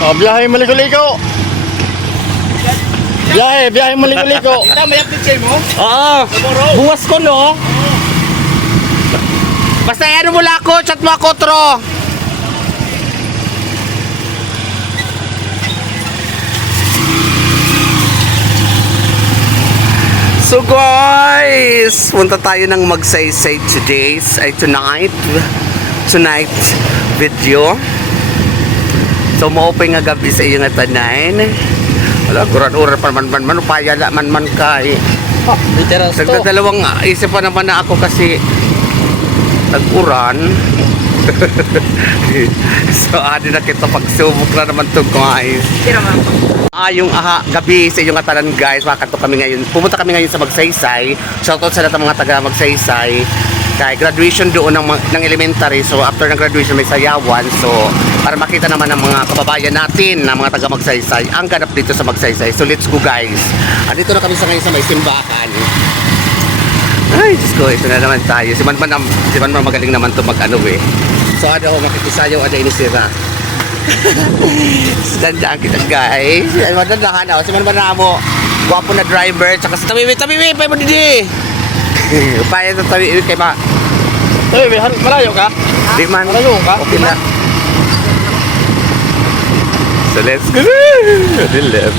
Oh, biyahe maligo-ligo. Biyahe maligo-ligo. Ito, may update mo? Oo. Buwas ko, no? Basta ano mo lang ako, chat mo ako, tro. So guys, punta tayo ng Magsaysay tonight video. So ma-open nga gabi sa iyong atanan. Wala, kuran-ura pa man payala man kay. Literal to. Nagdadalawang isip pa naman na ako kasi nag-uran. So adi na kita pagsubok na naman to guys. Yung gabi sa inyong atanan guys, pumunta kami ngayon sa Magsaysay. Shoutout sa lahat ng mga taga Magsaysay. Kaya graduation doon ng elementary. So after ng graduation may sayawan. So para makita naman ng mga kababayan natin na mga taga Magsaysay ang ganap dito sa Magsaysay. So let's go guys. Dito na kami ngayon sa may simbahan. Ay Diyos ko, ito na naman tayo. Si Manman magaling naman to mag-ano eh. So ano ako makikisayaw, ada ini sira. Dandaan kita guys. Madandahan ako. Si Manman na mo. Gwapo na driver. Tsaka sa tabi, pay mo didi. Upaya sa tabi, kay ma. Hey, malayo ka? Di man. Malayo ka? Okay na. So let's go. Dilim.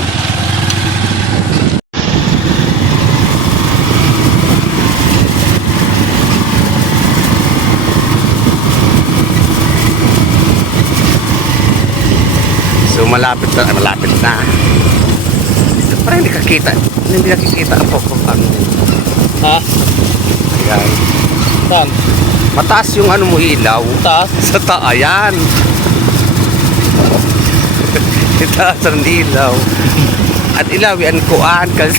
So malapit na. Parang hindi nakikita ang pokok ano. Ha? Ayan. Saan? Mataas yung ano mo ilaw. Taas? Sa taayan. Itaas ang ilaw. At ilawian kuan kasi.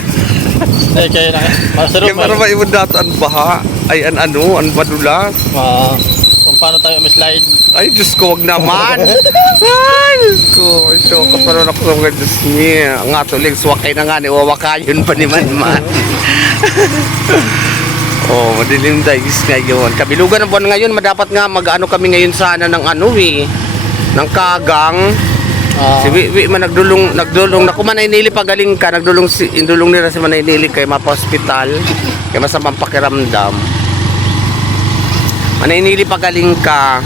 Eh, kaya na. Kaya para maibon dato ang baha. Ay ang madulas. Kung paano tayo slide. Ay Diyos ko, wag naman. Ay Diyos ko. So kaparoon ako sa mga Diyos niya. Ang atuling swakay na nga ni wawakayon pa ni Manman. Oh, madilim guys ngayon. Kabilugan ng buwan ngayon, madapat nga mag-ano kami ngayon sana ng ng kagang. Si Wiwi man nagdulong naku Manaynili pagaling ka, indulong nila si Manaynili kay mapa-hospital, kay masamang pakiramdam. Manaynili pagaling ka.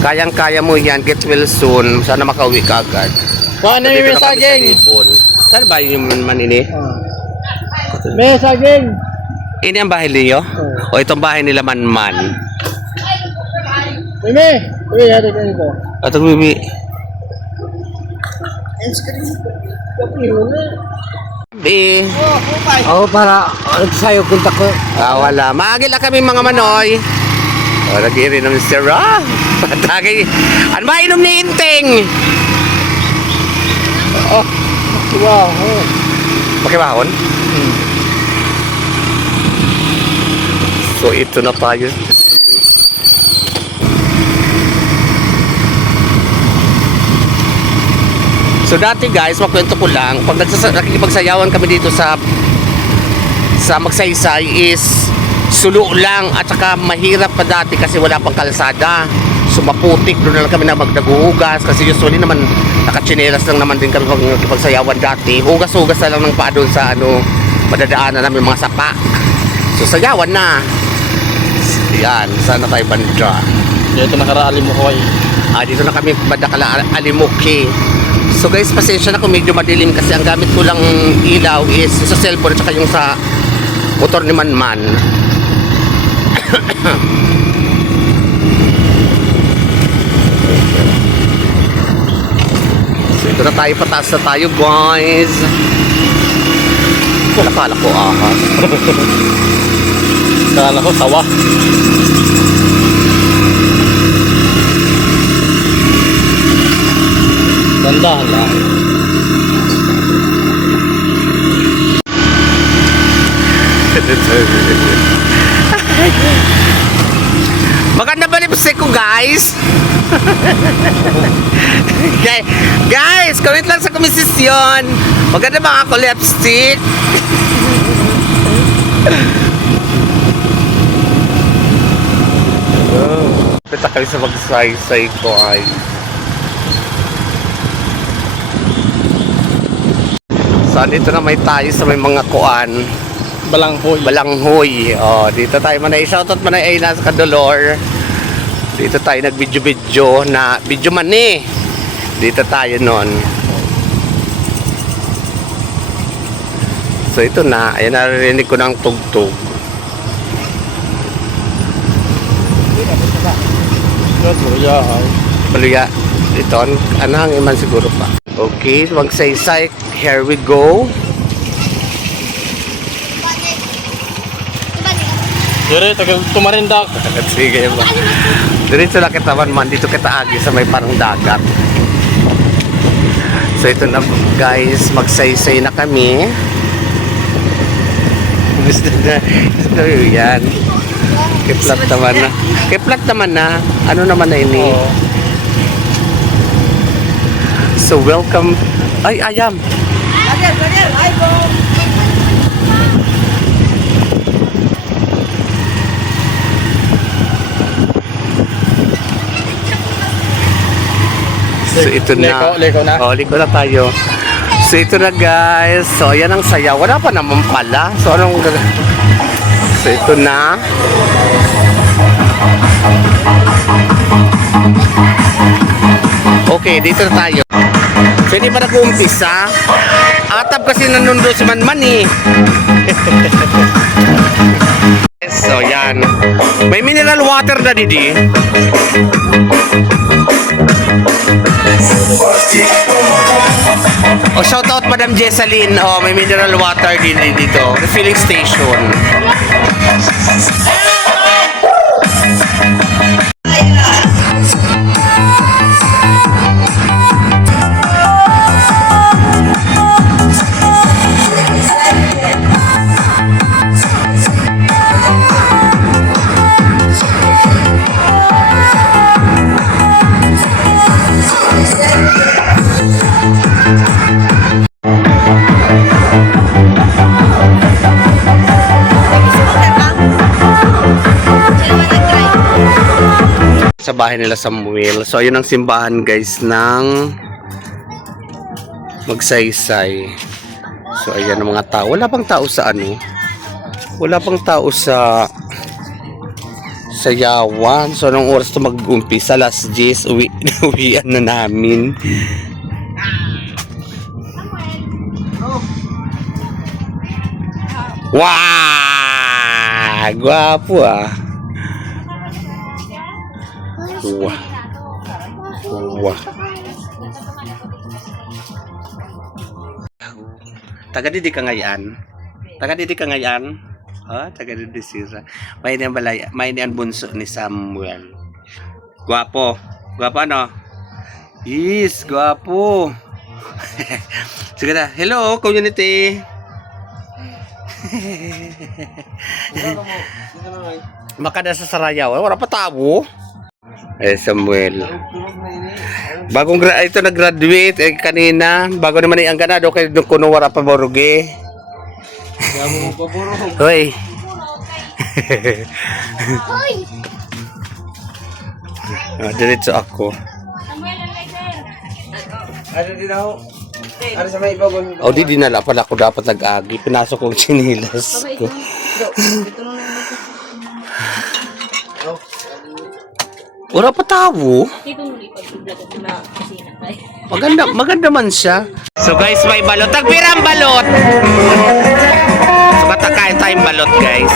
Kayang-kaya mo yan, get well soon. Sana makauwi ka agad. Ano may saging? Saan ba yung Manini? May saging. Ini ang bahay niyo? O itong bahay nila Manman? Mimi, hari ka dito. Atong Bibi. Bi. Para sa'yo punta ko. Wala. Maagila kami mga manoy. O, nag-iiri ng Mr. Ra. Patagay. Ano ba inom ni Inting? Oh, wow. Pakibahon? So, ito na tayo. So, dati guys, makwento ko lang, pag nakikipagsayawan kami dito sa Magsaysay is sulo lang at saka mahirap pa dati kasi wala pang kalsada. So, maputik. Doon na lang kami na magdaguhugas kasi usually naman nakachinelas lang naman din kami pag nakikipagsayawan dati. Hugas-hugas na lang ng paa doon sa madadaanan namin mga sapa. So, sayawan na. Yan, sana tayo banda. Dito nakara-alimukoy. Dito na kami badakala alimuki. So guys, pasensya na kung medyo madilim kasi ang gamit ko lang ilaw is sa cellphone at saka yung sa motor ni Manman. So ito na tayo, pataas na tayo guys. Nakala ko ahas. Kala ko tawa. Dandahan lang. Maganda ba lipstick ko guys? Guys, comment lang sa komisisyon. Maganda ba ako lipstick? Pita kami sa Magsaysay ko ay So, dito na may tayo sa may mga kuan. Balanghoy. Balanghoy. Oh, dito tayo manay. Shoutout manay ay nasa Kadolor. Dito tayo nag-video na video man eh. Dito tayo noon. So ito na, ayan naririnig ko ng tugtog. Baluya. Ito, anang iman siguro pa. Okay, magsaysay. Here we go. Dire, tagal tumarindak. Sige ba. Diretso lang kita man, dito kita agi sa may parang dagat. So ito na guys, magsaysay na kami. Gusto yan. Kiplat naman na. Kiplat naman na. Ano naman na ini? Oo. So welcome. Ay, ayam. So ito na. Liko na. Oh, liko na tayo. So ito na guys. So yan ang saya. Wala pa naman pala. So anong So ito na. Okay, dito na tayo. So hindi pa nag-uumpisa. Atab kasi nanundo si Manman eh. So yan. May mineral water na didi. Oh, shout out Madam Jessalyn. Oh, may mineral water din dito. Refilling station. Sa bahay nila Samuel. So ayun ang simbahan guys ng Magsaysay. So ayan ang mga tao. Wala pang tao sa ano? Wala pang tao sa Yawan. So anong oras to mag-umpisa? Alas 10 uwian na namin. Wow! Gwapo ah. Wah. Wah. Taga didi ka ngayon? Taga didi ka ngayon? Ha? Taga didi sira. May niyan balay, may niyan bunso ni Samuel. Guwapo. Guwapo ano? Yes, guwapo. Sige na. Hello, community. Makada sa Sarayaw. Wala pa tao. Samuel. Ito nag-graduate kanina. Bago naman ang ganado kay nung kuno wala pa boruge. Hoy. Diretso ako. Ano din ako? Ano sa may bagon? O di dinala pala ako dapat nag-agi. Pinasok kong chinilas ko. Wala pa tao. Maganda man siya. So guys, may balot. Tagpirang balot. So katakain tayong balot guys.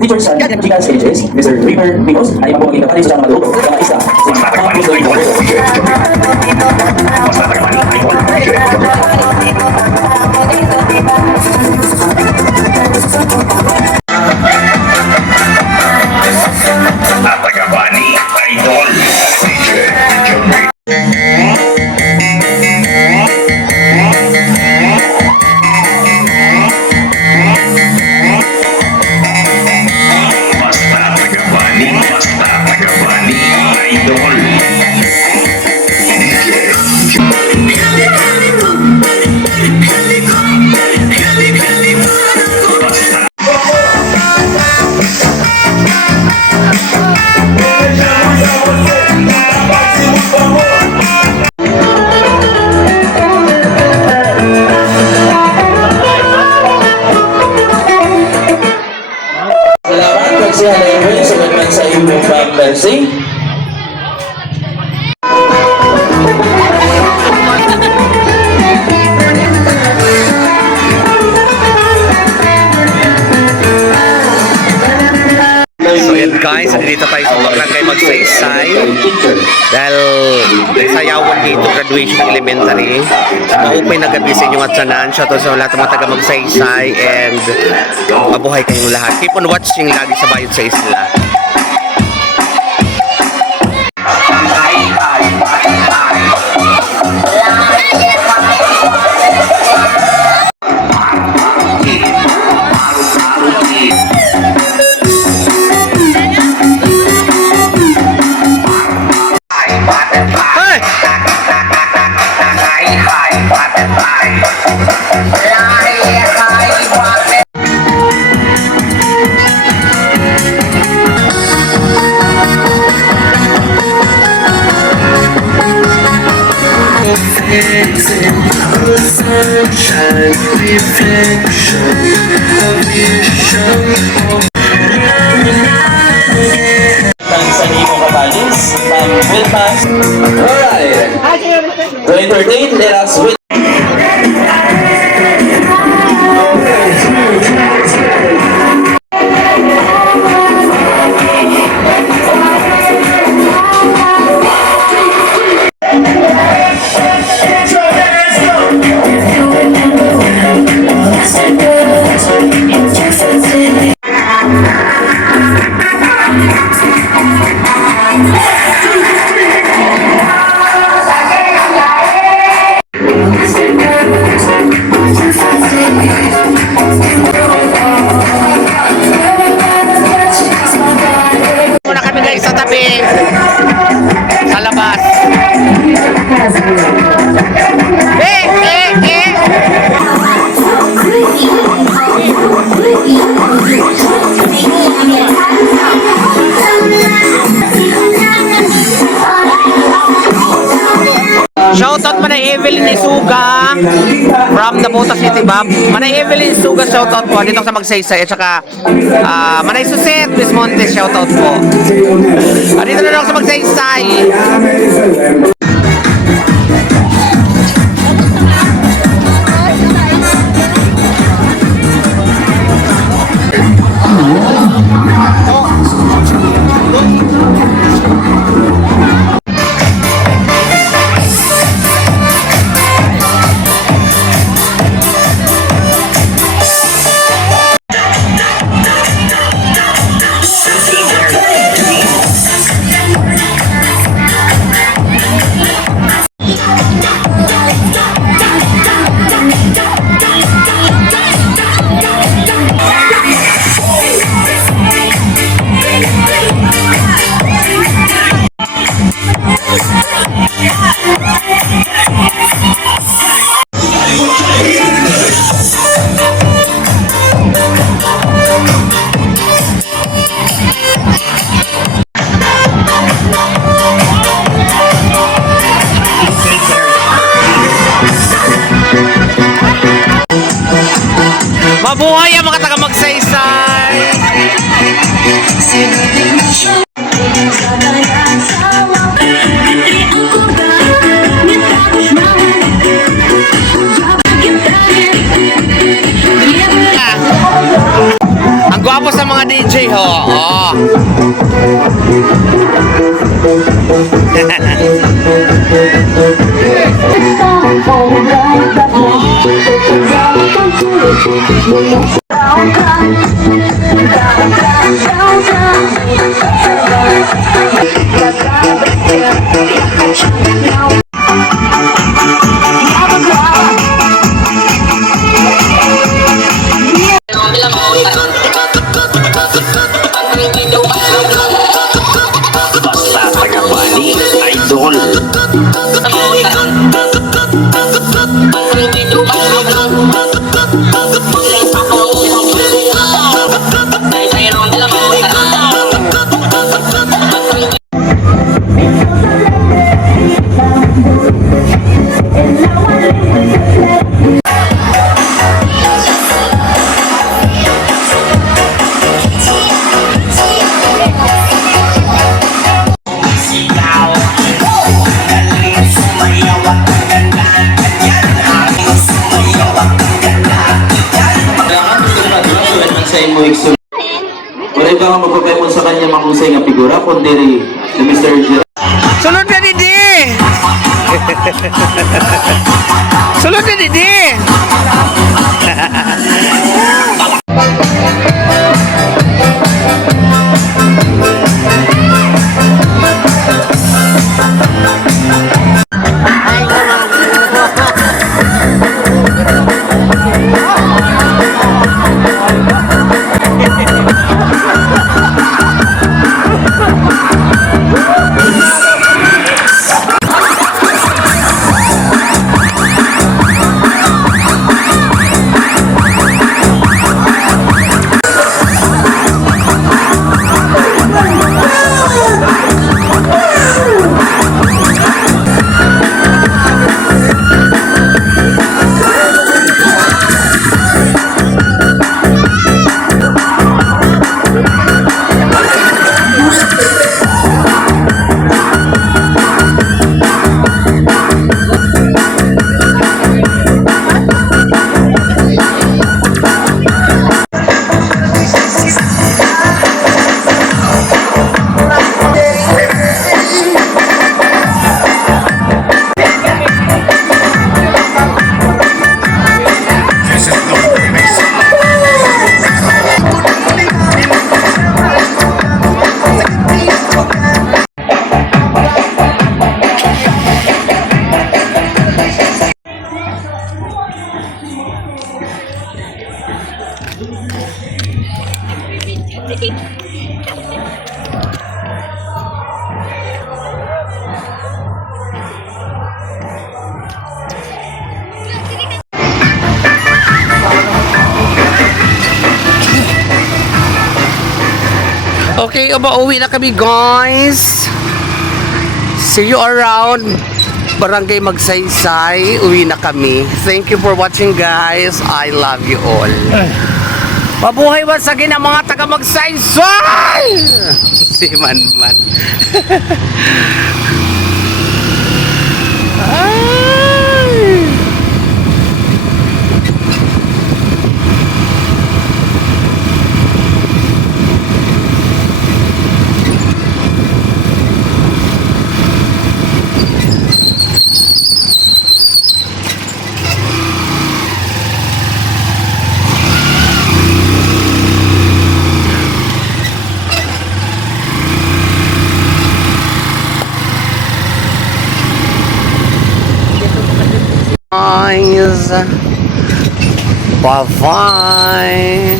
Teachers sa Gigas Ages, Mr. River Migos, ay mabuhay na parin sa mga loob sa mga isa. Napagabani, idol, basta tagabani, idol. Salamat pagsihalay mo sa naman sa iyong pambansi. So yan guys, dito tayo sa barangay Magsaysay dahil nagsayawan dito graduation elementary. Maupay na gabi sa inyong atsanan. Shoutout sa lahat ng mga taga Magsaysay and mabuhay kayong lahat. Keep on watching lagi sa Bayot sa Isla. Sa iyong kabalis, with us. Alright. To entertain, let us wait. Muna kami guys sa tabi sa labas. Shoutout Manay Evelyn Isuga from Nabota City, Bob. Manay Evelyn Isuga, shoutout po dito sa Magsaysay. At saka Manay Suset Bismontes, shoutout po. Dito na lang sa Magsaysay. Mabuhay ang mga taga Magsaysay! Ang gwapo sa mga DJ ho. Oh. Basta taga-bani, idol. Sa imo iksun. Wala ba nga magpapaypon sa kanya mahusay nga figura kundi si Mr. J. Sunod na Didi! Sunod na Didi! Okay, uwi na kami guys. See you around Barangay Magsaysay. Uwi na kami. Thank you for watching guys. I love you all. Mabuhay wasagin ang mga taga Magsaysay! Si Manman. Ay! Guys, bye-bye.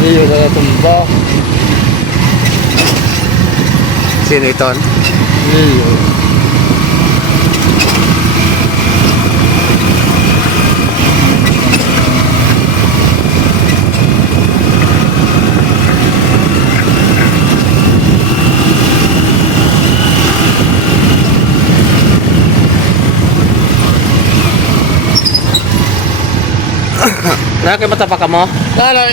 Hindi yun na tumba. Sino ito? Hindi yun. Nakakimata pa ka mo? Kala,